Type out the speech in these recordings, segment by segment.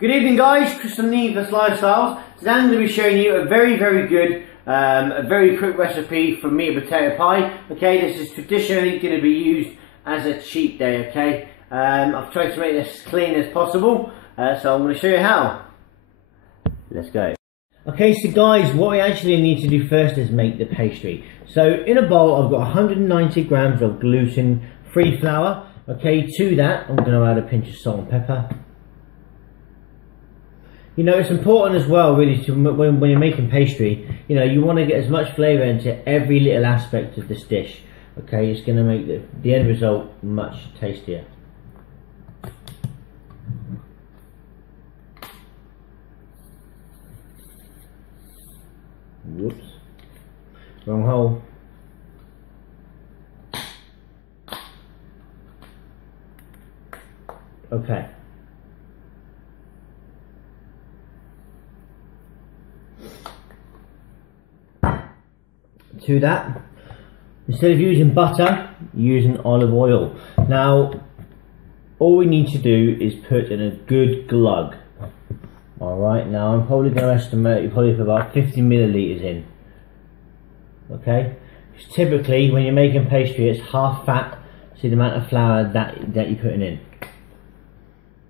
Good evening guys, Chris from Needless Lifestyles. Today I'm going to be showing you a very good, a very quick recipe for meat and potato pie. Okay, this is traditionally going to be used as a cheat day, okay. I've tried to make this as clean as possible, so I'm going to show you how. Let's go. Okay, so guys, what we actually need to do first is make the pastry. So in a bowl I've got 190 grams of gluten-free flour. Okay, to that I'm going to add a pinch of salt and pepper. You know, it's important as well, really, to when you're making pastry, you know, you want to get as much flavour into every little aspect of this dish. Okay, it's going to make the end result much tastier. Whoops, wrong hole. Okay. To that, instead of using butter, using olive oil. Now, all we need to do is put in a good glug. Alright, now I'm probably going to estimate you probably put about 50 millilitres in. Okay, because typically when you're making pastry it's half fat, see the amount of flour that you're putting in.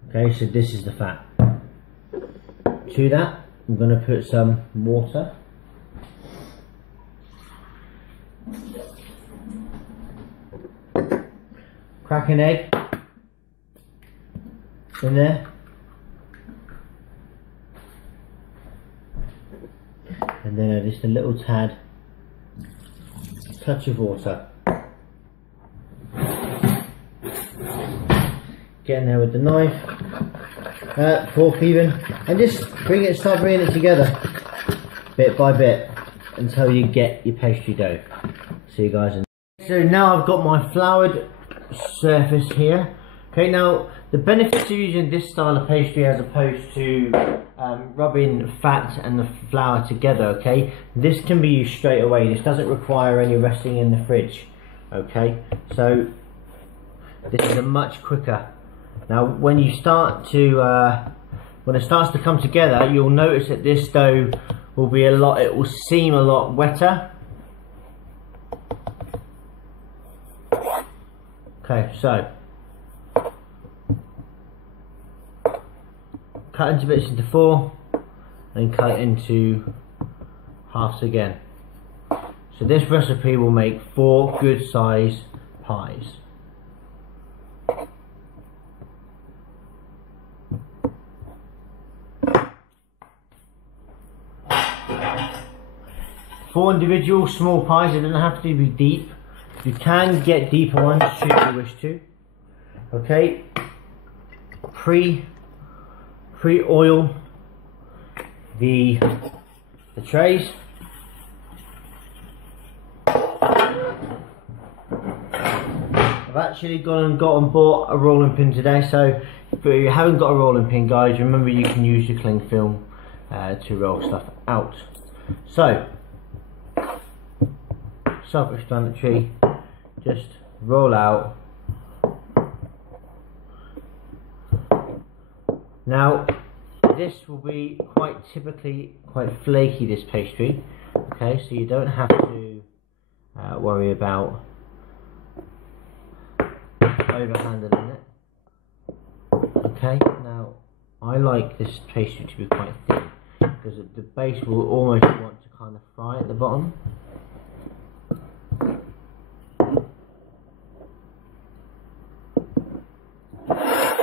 Okay, so this is the fat. To that, I'm going to put some water. Crack an egg in there, and then just a little touch of water. Get in there with the knife, fork even, and just start bringing it together bit by bit until you get your pastry dough. See you guys in. So now I've got my floured surface here. Okay, now the benefits of using this style of pastry as opposed to rubbing fat and the flour together, okay, this can be used straight away. This doesn't require any resting in the fridge. Okay, so this is a much quicker. Now when you start to when it starts to come together, you'll notice that this dough will be it will seem a lot wetter. Okay, so cut into bits into 4 and cut it into halves again. So this recipe will make 4 good size pies. Four individual small pies. It doesn't have to be deep. You can get deeper ones should you wish to. Okay, pre-oil the trays. I've actually gone and bought a rolling pin today, so if you haven't got a rolling pin, guys, remember you can use your cling film to roll stuff out. So, self-explanatory, just roll out. Now this will be typically quite flaky, this pastry, okay, so you don't have to worry about overhandling it. Okay, now I like this pastry to be quite thin because the base will almost want to kind of fry at the bottom.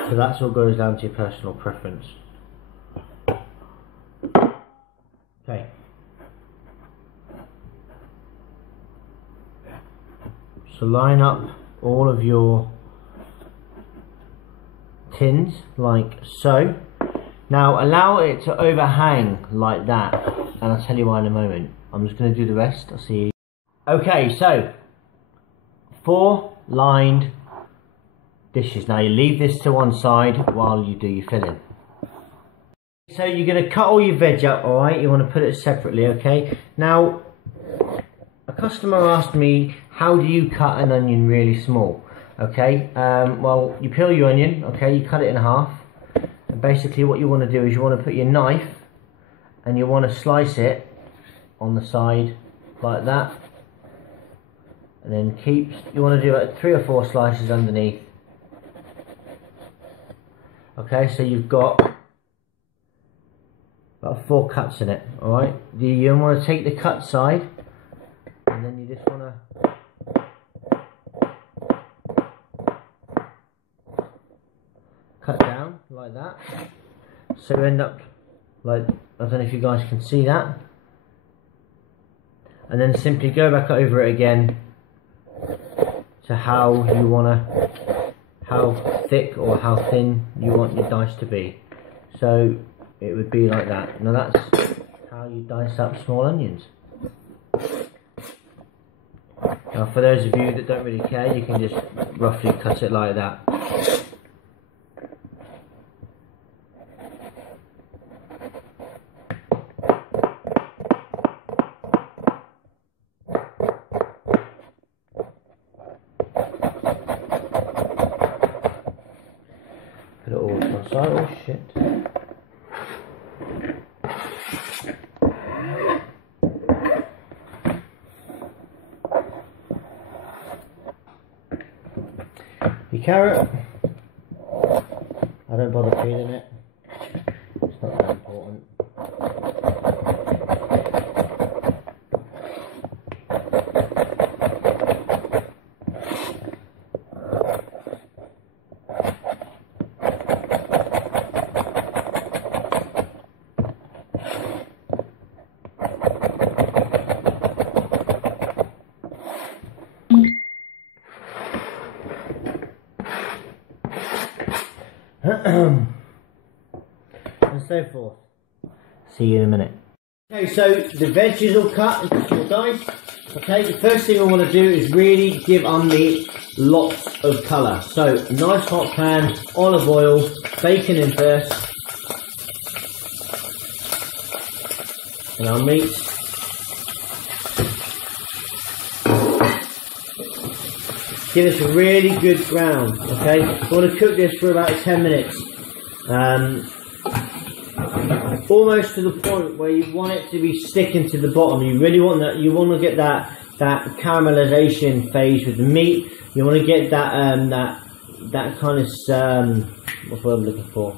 So that's what goes down to your personal preference. Okay. So line up all of your tins like so. Now allow it to overhang like that, and I'll tell you why in a moment. I'm just going to do the rest. I'll see you. Okay, so 4 lined dishes. Now you leave this to one side while you do your filling. So you're going to cut all your veg up, alright? You want to put it separately, okay? Now, a customer asked me, how do you cut an onion really small? Okay, well, you peel your onion, okay, you cut it in half, And basically what you want to do is you want to put your knife and you want to slice it on the side like that, and then you want to do like 3 or 4 slices underneath. Okay, so you've got about 4 cuts in it. Alright, you want to take the cut side and then you just want to cut down like that, so you end up like, I don't know if you guys can see that, and then simply go back over it again to how thick or how thin you want your dice to be. So it would be like that. Now that's how you dice up small onions. Now for those of you that don't really care, you can just roughly cut it like that. Put it all to one side. Oh shit. Your carrot, I don't bother peeling it, it's not that important. And so forth. See you in a minute. Okay, so the veg is all cut into small dice. Okay, the first thing I want to do is really give our meat lots of colour. So a nice hot pan, olive oil, bacon in first, and our meat. Give us a really good brown, okay? I want to cook this for about 10 minutes. Almost to the point where you want it to be sticking to the bottom. You really want that, you want to get that caramelization phase with the meat. You want to get that that kind of, what's the word I'm looking for?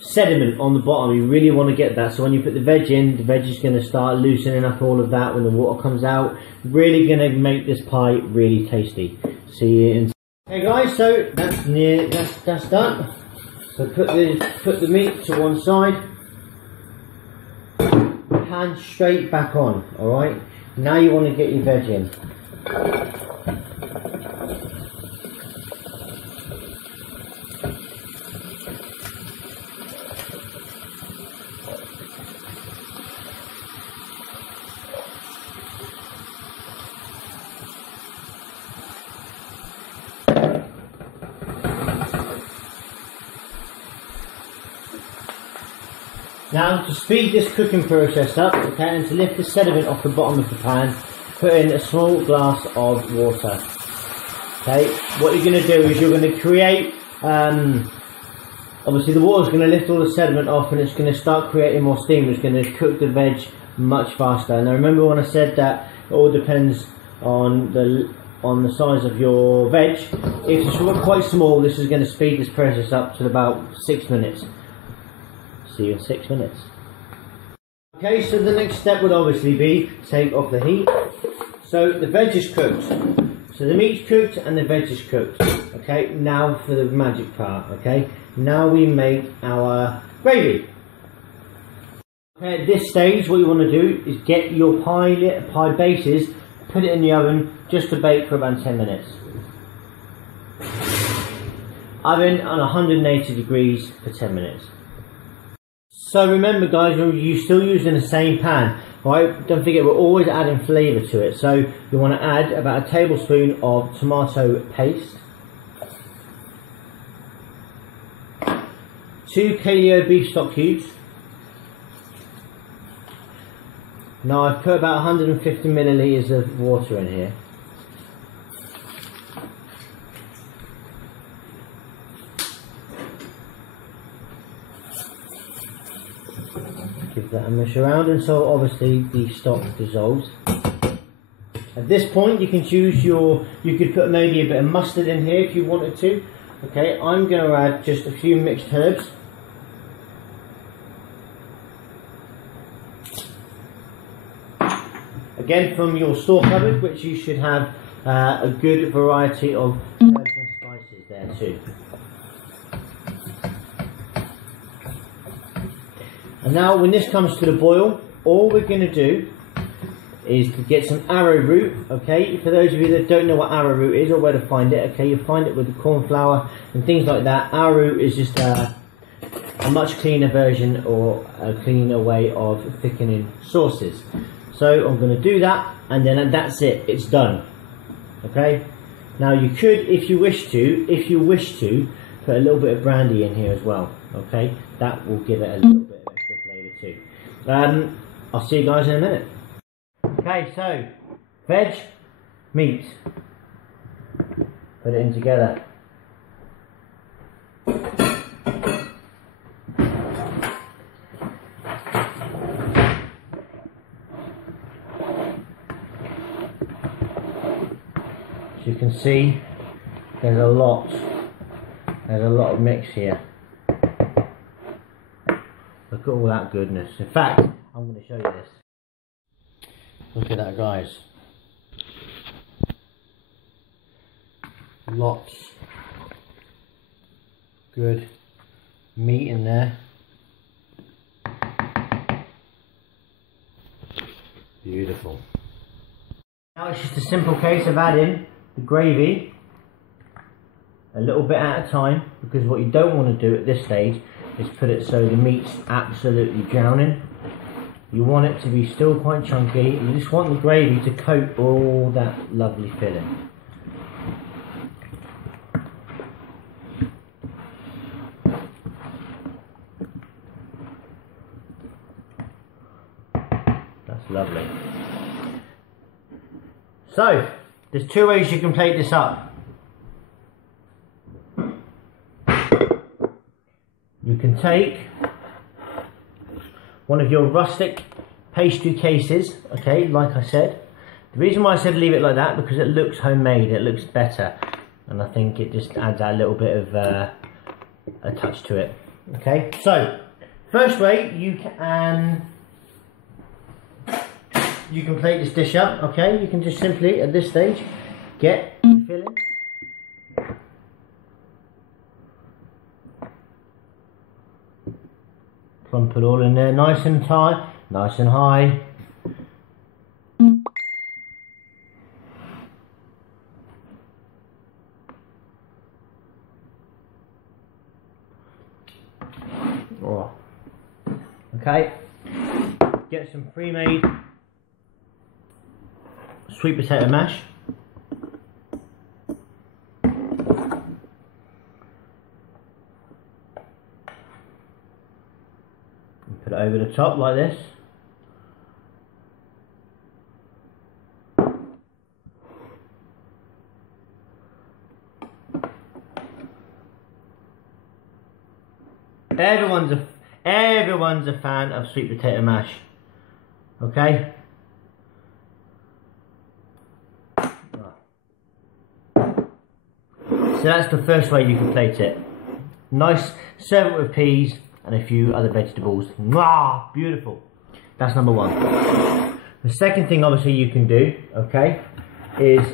Sediment on the bottom. You really want to get that, so when you put the veg in, the veg is going to start loosening up all of that when the water comes out. Really going to make this pie really tasty. See you in. Hey guys, so that's done. So put the meat to one side, pan straight back on. All right. Now you want to get your veg in. Now, to speed this cooking process up, okay, and to lift the sediment off the bottom of the pan, put in a small glass of water. Okay, what you're going to do is you're going to create, obviously the water's going to lift all the sediment off and it's going to start creating more steam. It's going to cook the veg much faster. Now remember when I said that it all depends on the size of your veg. If it's quite small, this is going to speed this process up to about 6 minutes. See you in 6 minutes. Okay, so the next step would obviously be take off the heat. So the veg is cooked. So the meat's cooked and the veg is cooked. Okay, now for the magic part. Okay, now we make our gravy. Okay, at this stage, what you want to do is get your pie bases, put it in the oven just to bake for about 10 minutes. Oven on 180 degrees for 10 minutes. So remember guys, you're still using the same pan, right? Don't forget we're always adding flavour to it. So you want to add about a tablespoon of tomato paste, 2 KO beef stock cubes. Now I've put about 150 millilitres of water in here. Just let them mush around until obviously the stock dissolves. At this point you can choose you could put maybe a bit of mustard in here if you wanted to. Okay, I'm going to add just a few mixed herbs. Again, from your store cupboard, which you should have a good variety of herbs and spices there too. And now when this comes to the boil, all we're going to do is to get some arrowroot. Okay, for those of you that don't know what arrowroot is or where to find it, okay, you'll find it with the corn flour and things like that. Arrowroot is just a much cleaner version or a cleaner way of thickening sauces. So I'm going to do that, and then that's it, it's done. Okay, now you could, if you wish to, put a little bit of brandy in here as well. Okay, that will give it a little bit of extra flavour too. I'll see you guys in a minute. Okay, so veg, meat, put it in together. As you can see, there's a lot of mix here. Look at all that goodness. In fact, I'm going to show you this. Look at that, guys. Lots good meat in there. Beautiful. Now it's just a simple case of adding the gravy a little bit at a time, because what you don't want to do at this stage is put it so the meat's absolutely drowning. You want it to be still quite chunky. You just want the gravy to coat all that lovely filling. That's lovely. So, there's two ways you can plate this up. You can take one of your rustic pastry cases, okay, like I said. The reason why I said leave it like that, because it looks homemade, it looks better, and I think it just adds a little bit of a touch to it. Okay, so first way you can plate this dish up. Okay, you can just simply at this stage get the filling. Plump it all in there, nice and tight, nice and high. Oh. Okay, get some pre-made sweet potato mash. Put it over the top like this. Everyone's a fan of sweet potato mash. Okay? So that's the first way you can plate it. Nice, serve it with peas and a few other vegetables. Mwah, beautiful. That's number one. The second thing obviously you can do, okay, is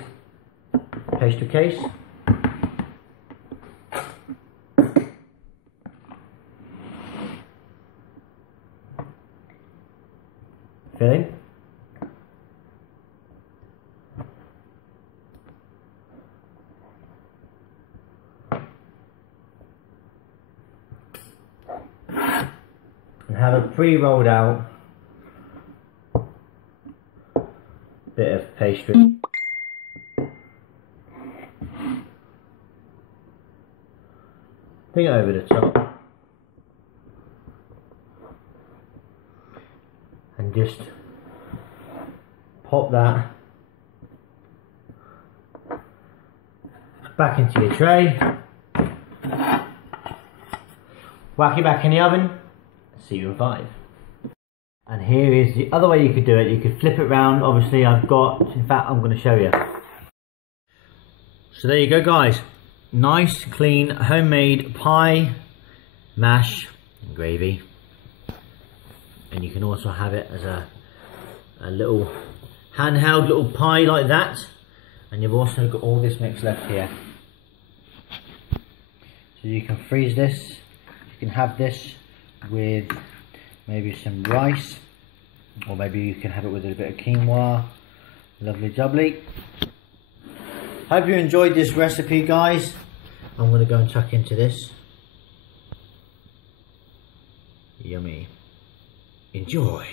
pastry case. Filling. And have a pre-rolled out bit of pastry. Thing over the top. And just pop that back into your tray. Whack it back in the oven. See you in 5. And here is the other way you could do it. You could flip it round. Obviously I've got, in fact I'm going to show you. So there you go guys. Nice clean homemade pie, mash and gravy. And you can also have it as a little handheld little pie like that. And you've also got all this mix left here. So you can freeze this. You can have this with maybe some rice, or maybe you can have it with a bit of quinoa. Lovely jubbly. Hope you enjoyed this recipe guys. I'm going to go and chuck into this. Yummy. Enjoy.